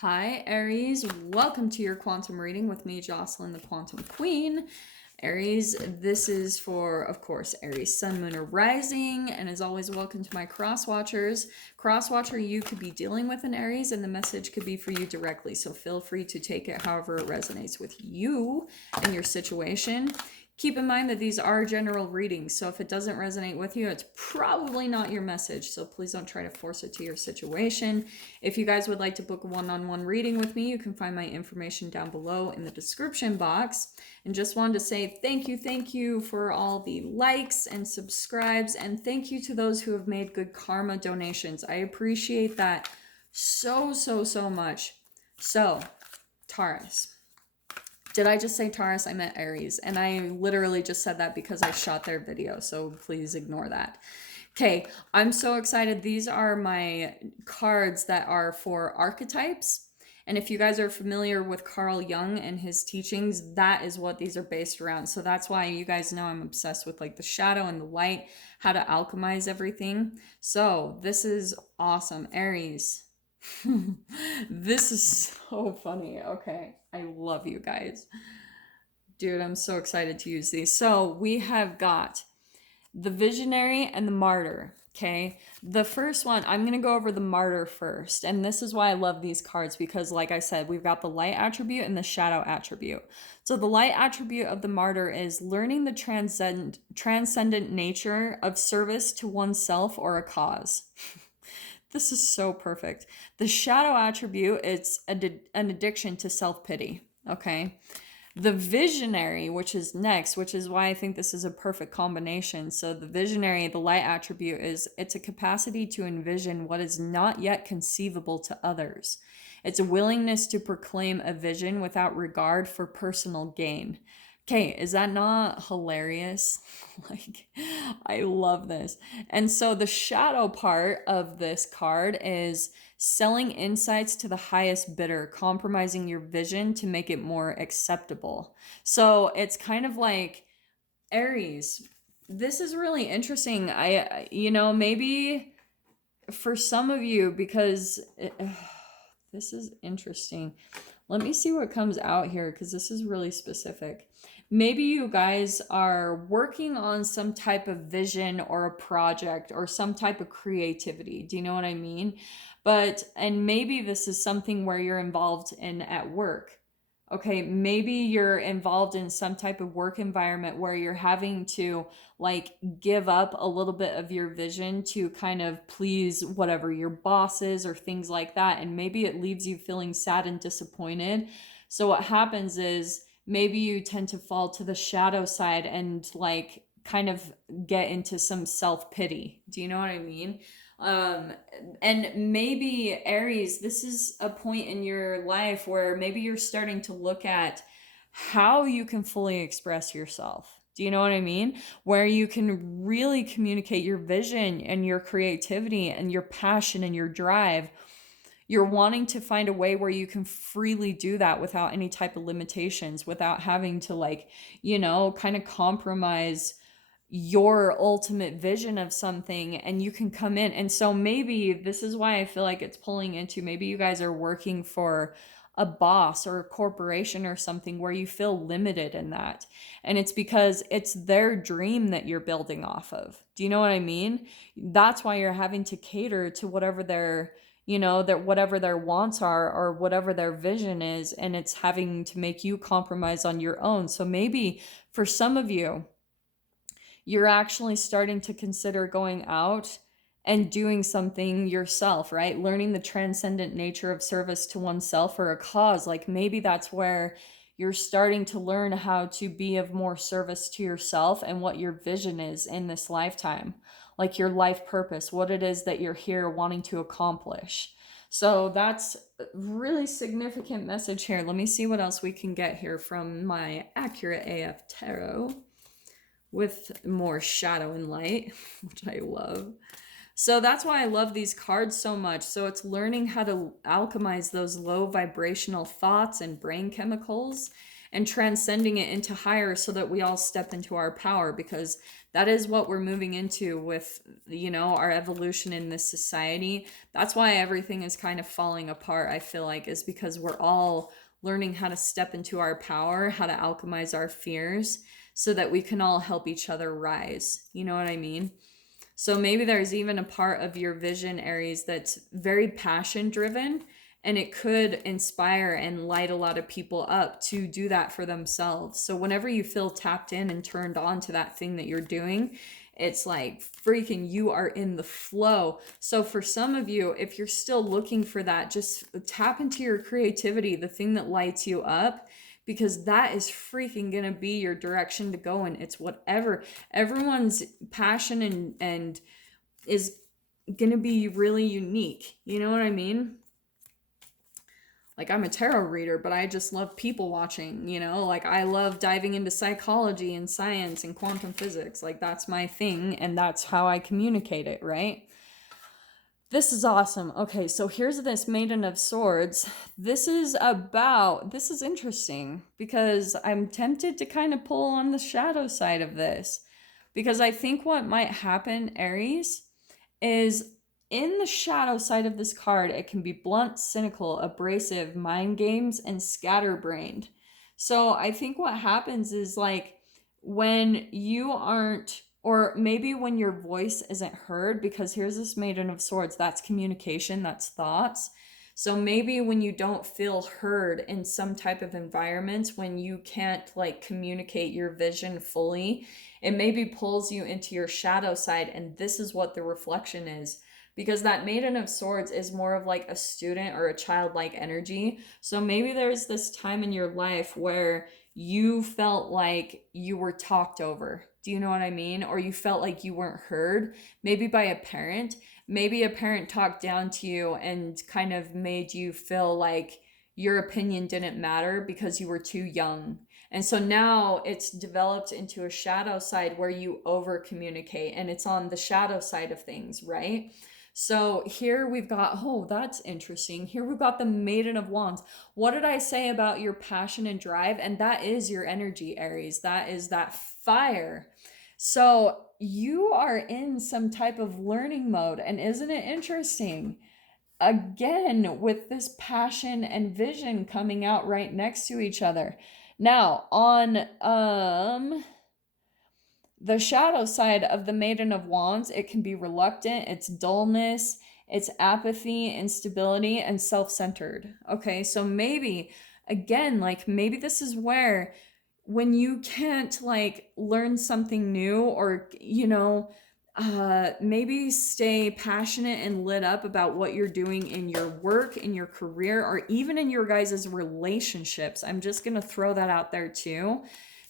Hi, Aries. Welcome to your quantum reading with me, Jocelyn, the Quantum Queen. Aries, this is for, of course, Aries, Sun, Moon, or Rising. And as always, welcome to my cross watchers. Cross watcher, you could be dealing with an Aries, and the message could be for you directly. So feel free to take it however it resonates with you and your situation. Keep in mind that these are general readings, so if it doesn't resonate with you, it's probably not your message, so please don't try to force it to your situation. If you guys would like to book a one-on-one reading with me, you can find my information down below in the description box. And just wanted to say thank you for all the likes and subscribes, and thank you to those who have made good karma donations. I appreciate that so much. So, Taurus. Did I just say Taurus? I meant Aries. And I literally just said that because I shot their video. So please ignore that. Okay, I'm so excited. These are my cards that are for archetypes. And if you guys are familiar with Carl Jung and his teachings, that is what these are based around. So that's why you guys know I'm obsessed with like the shadow and the light, how to alchemize everything. So this is awesome. Aries. This is so funny. Okay, I love you guys. Dude, I'm so excited to use these. So we have got the Visionary and the Martyr. Okay, the first one, I'm going to go over the Martyr first. And this is why I love these cards because, like I said, we've got the light attribute and the shadow attribute. So the light attribute of the Martyr is learning the transcendent nature of service to oneself or a cause. This is so perfect. The shadow attribute is an addiction to self-pity, okay? The visionary, which is next, which is why I think this is a perfect combination. So the visionary, the light attribute is it's a capacity to envision what is not yet conceivable to others. It's a willingness to proclaim a vision without regard for personal gain. Okay, is that not hilarious? Like, I love this. And so the shadow part of this card is selling insights to the highest bidder, compromising your vision to make it more acceptable. So it's kind of like Aries. This is really interesting. Maybe for some of you, because this is interesting. Let me see what comes out here because this is really specific. Maybe you guys are working on some type of vision or a project or some type of creativity. Do you know what I mean? And maybe this is something where you're involved in at work. Okay, maybe you're involved in some type of work environment where you're having to like give up a little bit of your vision to kind of please whatever your boss is or things like that. And maybe it leaves you feeling sad and disappointed. So what happens is maybe you tend to fall to the shadow side and like kind of get into some self-pity. Do you know what I mean? And maybe Aries, this is a point in your life where maybe you're starting to look at how you can fully express yourself. Do you know what I mean? Where you can really communicate your vision and your creativity and your passion and your drive. You're wanting to find a way where you can freely do that without any type of limitations, without having to kind of compromise your ultimate vision of something, and you can come in. And so maybe this is why I feel like it's pulling into, maybe you guys are working for a boss or a corporation or something where you feel limited in that. And it's because it's their dream that you're building off of. Do you know what I mean? That's why you're having to cater to whatever whatever their wants are or whatever their vision is, and it's having to make you compromise on your own. So maybe for some of you, you're actually starting to consider going out and doing something yourself, right? Learning the transcendent nature of service to oneself or a cause. Like maybe that's where you're starting to learn how to be of more service to yourself and what your vision is in this lifetime, like your life purpose, what it is that you're here wanting to accomplish. So that's a really significant message here. Let me see what else we can get here from my Accurate AF Tarot with more shadow and light, which I love. So that's why I love these cards so much. So it's learning how to alchemize those low vibrational thoughts and brain chemicals and transcending it into higher so that we all step into our power, because that is what we're moving into with, you know, our evolution in this society. That's why everything is kind of falling apart, I feel like, is because we're all learning how to step into our power, how to alchemize our fears so that we can all help each other rise. You know what I mean? So maybe there's even a part of your vision, Aries, that's very passion driven, and it could inspire and light a lot of people up to do that for themselves. So whenever you feel tapped in and turned on to that thing that you're doing, it's like freaking you are in the flow. So for some of you, if you're still looking for that, just tap into your creativity, the thing that lights you up, because that is freaking gonna be your direction to go in. It's whatever everyone's passion and is gonna be really unique. You know what I mean? Like, I'm a tarot reader, but I just love people watching, you know? Like, I love diving into psychology and science and quantum physics. Like, that's my thing, and that's how I communicate it, right? This is awesome. Okay, so here's this Maiden of Swords. This is interesting because I'm tempted to kind of pull on the shadow side of this. Because I think what might happen, Aries, is in the shadow side of this card, it can be blunt, cynical, abrasive, mind games, and scatterbrained. So I think what happens is, like, when you aren't, or maybe when your voice isn't heard, because here's this Maiden of Swords, that's communication, that's thoughts. So maybe when you don't feel heard in some type of environments, when you can't like communicate your vision fully, it maybe pulls you into your shadow side, and this is what the reflection is. Because that Maiden of Swords is more of like a student or a childlike energy. So maybe there's this time in your life where you felt like you were talked over. Do you know what I mean? Or you felt like you weren't heard, maybe by a parent. Maybe a parent talked down to you and kind of made you feel like your opinion didn't matter because you were too young. And so now it's developed into a shadow side where you over communicate, and it's on the shadow side of things, right? So here we've got, oh, that's interesting. Here we've got the Maiden of Wands. What did I say about your passion and drive? And that is your energy, Aries. That is that fire. So you are in some type of learning mode. And isn't it interesting? Again, with this passion and vision coming out right next to each other. Now, on the shadow side of the Maiden of Wands, it can be reluctant, it's dullness, it's apathy, instability, and self-centered. Okay, so maybe, again, like maybe this is where when you can't like learn something new, or, you know, maybe stay passionate and lit up about what you're doing in your work, in your career, or even in your guys' relationships. I'm just going to throw that out there too.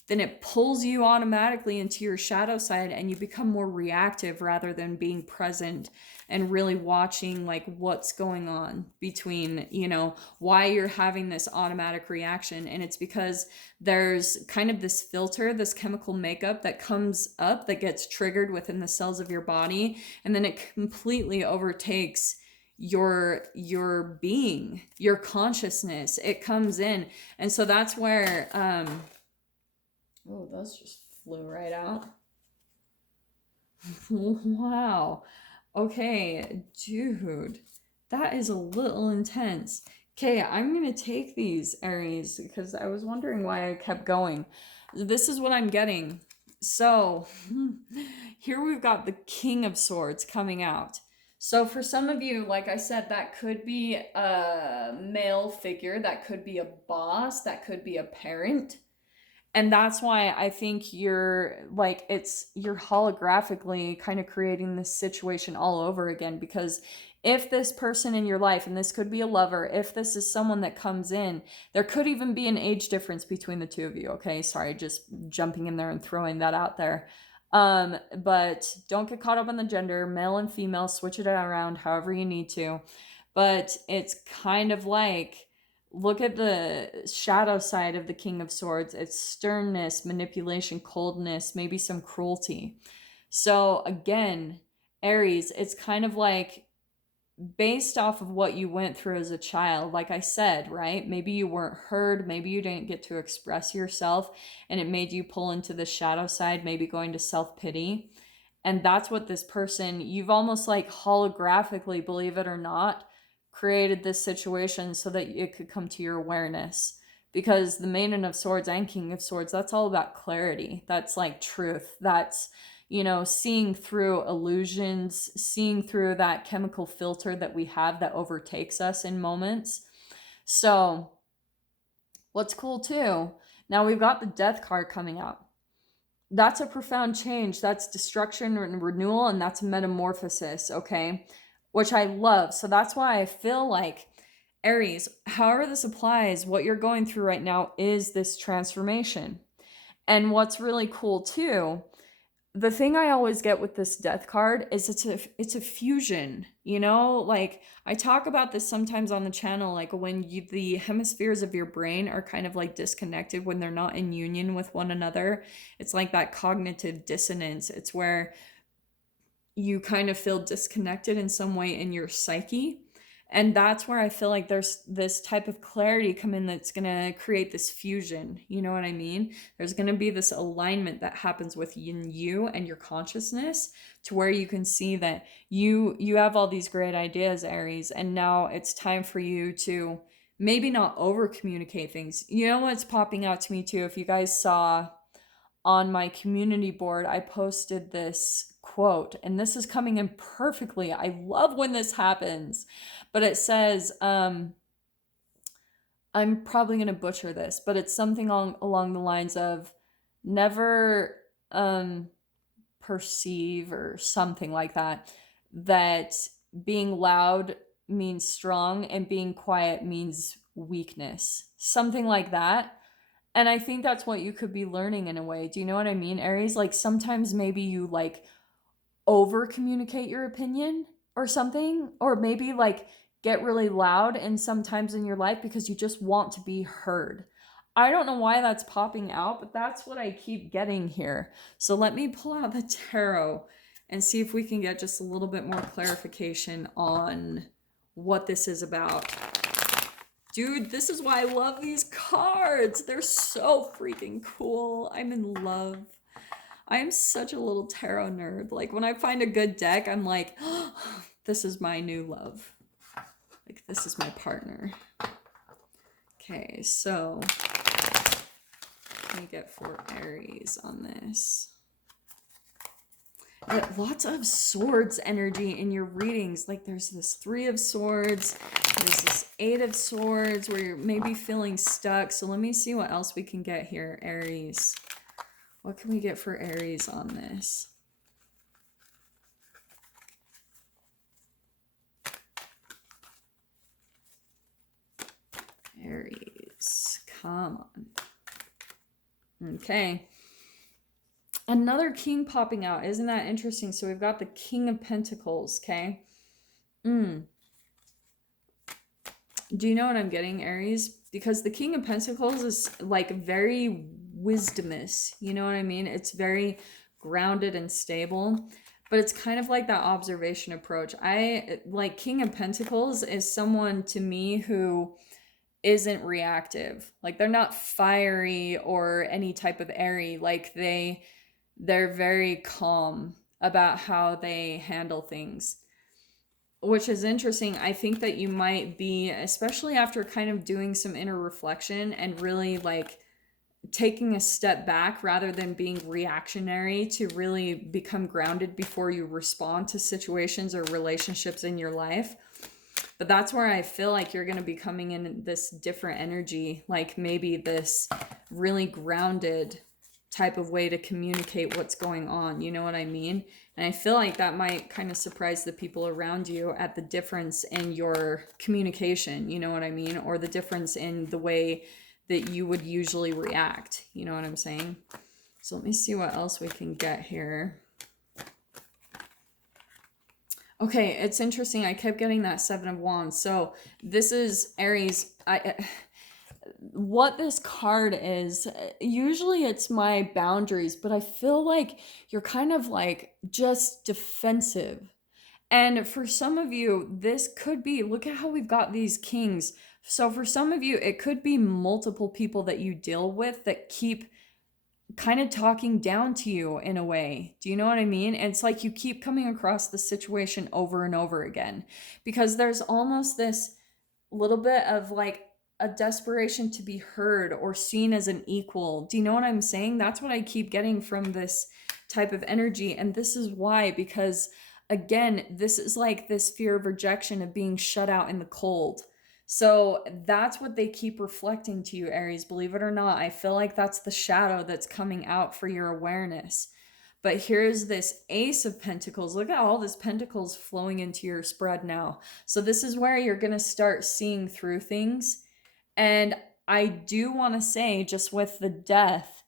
Then it pulls you automatically into your shadow side, and you become more reactive rather than being present and really watching like what's going on between, you know, why you're having this automatic reaction. And it's because there's kind of this filter, this chemical makeup that comes up that gets triggered within the cells of your body, and then it completely overtakes your being, your consciousness. It comes in. And so that's where oh, those just flew right out. Wow. Okay, dude, that is a little intense. Okay, I'm gonna take these, Aries, because I was wondering why I kept going. This is what I'm getting. So here we've got the King of Swords coming out. So for some of you, like I said, that could be a male figure, that could be a boss, that could be a parent. And that's why I think you're holographically kind of creating this situation all over again. Because if this person in your life, and this could be a lover, if this is someone that comes in, there could even be an age difference between the two of you. Okay, sorry, just jumping in there and throwing that out there. But don't get caught up in the gender, male and female, switch it around however you need to. But it's kind of like, look at the shadow side of the King of Swords. It's sternness, manipulation, coldness, maybe some cruelty. So again, Aries, it's kind of like based off of what you went through as a child, like I said, right? Maybe you weren't heard, maybe you didn't get to express yourself, and it made you pull into the shadow side, maybe going to self-pity. And that's what this person, you've almost like holographically, believe it or not, created this situation so that it could come to your awareness. Because the Maiden of Swords and King of Swords, that's all about clarity. That's like truth. That's, you know, seeing through illusions, seeing through that chemical filter that we have that overtakes us in moments. So, what's cool too, now we've got the Death card coming out. That's a profound change. That's destruction and renewal, and that's metamorphosis, okay? Which I love. So that's why I feel like Aries, however this applies, what you're going through right now is this transformation. And what's really cool too, the thing I always get with this Death card is it's a fusion, you know? Like I talk about this sometimes on the channel, like when the hemispheres of your brain are kind of like disconnected, when they're not in union with one another. It's like that cognitive dissonance. It's where you kind of feel disconnected in some way in your psyche. And that's where I feel like there's this type of clarity come in that's going to create this fusion. You know what I mean? There's going to be this alignment that happens within you and your consciousness, to where you can see that you have all these great ideas, Aries, and now it's time for you to maybe not over communicate things. You know what's popping out to me too? If you guys saw on my community board, I posted this quote, and this is coming in perfectly. I love when this happens, but it says, I'm probably going to butcher this, but it's something along the lines of never perceive, or something like that, that being loud means strong and being quiet means weakness. Something like that. And I think that's what you could be learning in a way. Do you know what I mean, Aries? Like sometimes maybe you like over communicate your opinion or something, or maybe like get really loud and sometimes in your life because you just want to be heard. I don't know why that's popping out, but that's what I keep getting here. So let me pull out the tarot and see if we can get just a little bit more clarification on what this is about. Dude, this is why I love these cards. They're so freaking cool. I'm in love. I am such a little tarot nerd. Like when I find a good deck, I'm like, oh, this is my new love. Like this is my partner. Okay, so let me get for Aries on this. Lots of swords energy in your readings. Like there's this 3 of Swords, there's this 8 of Swords where you're maybe feeling stuck. So let me see what else we can get here, Aries. What can we get for Aries on this? Aries, come on. Okay. Another king popping out. Isn't that interesting? So we've got the King of Pentacles, okay? Do you know what I'm getting, Aries? Because the King of Pentacles is like very wisdomous. You know what I mean? It's very grounded and stable. But it's kind of like that observation approach. I like King of Pentacles is someone to me who isn't reactive. Like they're not fiery or any type of airy. Like they're very calm about how they handle things, which is interesting. I think that you might be, especially after kind of doing some inner reflection and really like taking a step back rather than being reactionary, to really become grounded before you respond to situations or relationships in your life. But that's where I feel like you're going to be coming in this different energy, like maybe this really grounded type of way to communicate what's going on. You know what I mean? And I feel like that might kind of surprise the people around you at the difference in your communication. You know what I mean? Or the difference in the way that you would usually react. You know what I'm saying? So let me see what else we can get here. Okay, it's interesting. I kept getting that 7 of Wands. So this is Aries. What this card is, usually it's my boundaries, but I feel like you're kind of like just defensive. And for some of you, this could be, look at how we've got these kings. So for some of you, it could be multiple people that you deal with that keep kind of talking down to you in a way. Do you know what I mean? And it's like you keep coming across the situation over and over again because there's almost this little bit of like a desperation to be heard or seen as an equal. Do you know what I'm saying? That's what I keep getting from this type of energy. And this is why, because again, this is like this fear of rejection, of being shut out in the cold. So that's what they keep reflecting to you, Aries. Believe it or not, I feel like that's the shadow that's coming out for your awareness. But here's this Ace of Pentacles. Look at all this Pentacles flowing into your spread now. So this is where you're going to start seeing through things. And I do want to say, just with the Death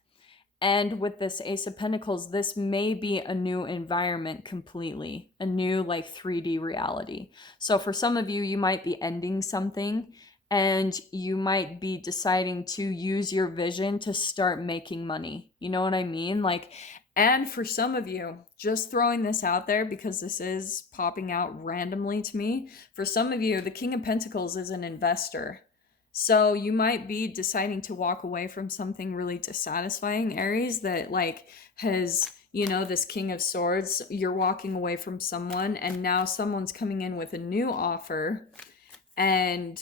and with this Ace of Pentacles, this may be a new environment completely, a new like 3D reality. So for some of you, you might be ending something and you might be deciding to use your vision to start making money. You know what I mean? Like, and for some of you, just throwing this out there because this is popping out randomly to me, for some of you, the King of Pentacles is an investor. So you might be deciding to walk away from something really dissatisfying, Aries, that like has, you know, this King of Swords. You're walking away from someone and now someone's coming in with a new offer. And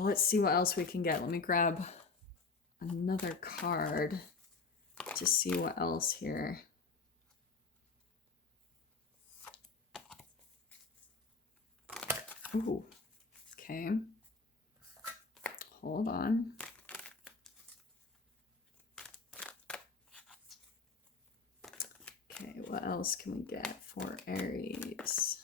let's see what else we can get. Let me grab another card to see what else here. Ooh, okay. Hold on. Okay, what else can we get for Aries?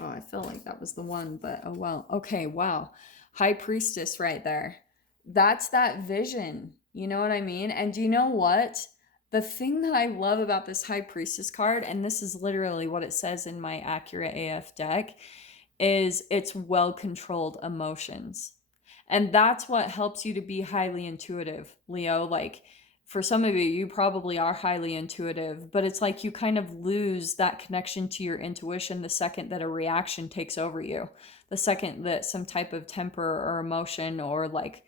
Oh, I felt like that was the one, but oh well. Okay, wow. High Priestess right there. That's that vision. You know what I mean? And do you know what? The thing that I love about this High Priestess card, and this is literally what it says in my Accurate AF deck, is it's well-controlled emotions. And that's what helps you to be highly intuitive, Leo. Like, for some of you, you probably are highly intuitive, but it's like you kind of lose that connection to your intuition the second that a reaction takes over you, the second that some type of temper or emotion or like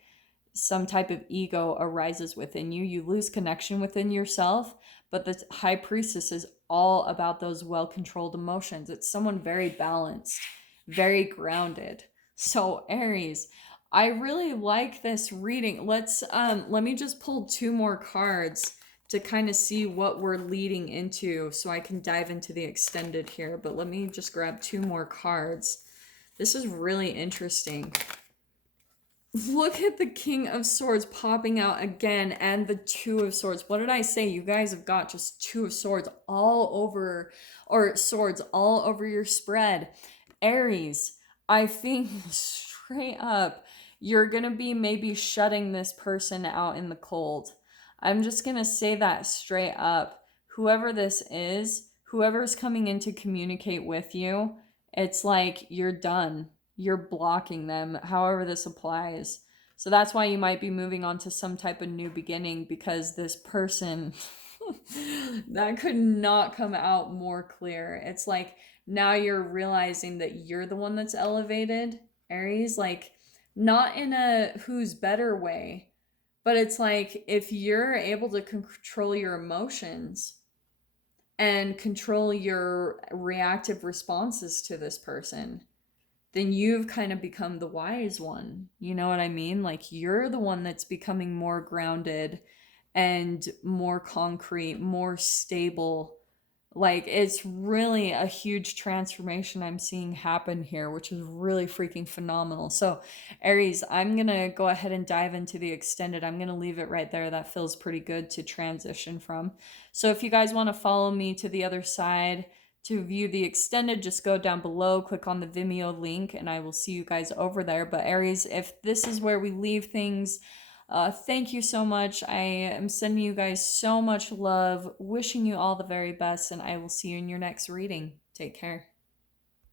some type of ego arises within you. You lose connection within yourself. But the High Priestess is all about those well-controlled emotions. It's someone very balanced, very grounded. So Aries, I really like this reading. Let me just pull two more cards to kind of see what we're leading into so I can dive into the extended here. But let me just grab two more cards. This is really interesting. Look at the King of Swords popping out again and the Two of Swords. What did I say? You guys have got just Two of Swords all over, or swords all over your spread. Aries, I think straight up, you're going to be maybe shutting this person out in the cold. I'm just going to say that straight up. Whoever this is, whoever's coming in to communicate with you, it's like you're done. You're blocking them, however this applies. So that's why you might be moving on to some type of new beginning, because this person, that could not come out more clear. It's like now you're realizing that you're the one that's elevated, Aries, like not in a who's better way, but it's like if you're able to control your emotions and control your reactive responses to this person, then you've kind of become the wise one. You know what I mean? Like you're the one that's becoming more grounded and more concrete, more stable. Like it's really a huge transformation I'm seeing happen here, which is really freaking phenomenal. So Aries, I'm going to go ahead and dive into the extended. I'm going to leave it right there. That feels pretty good to transition from. So if you guys want to follow me to the other side, to view the extended, just go down below, click on the Vimeo link, and I will see you guys over there. But Aries, if this is where we leave things, thank you so much. I am sending you guys so much love, wishing you all the very best, and I will see you in your next reading. Take care.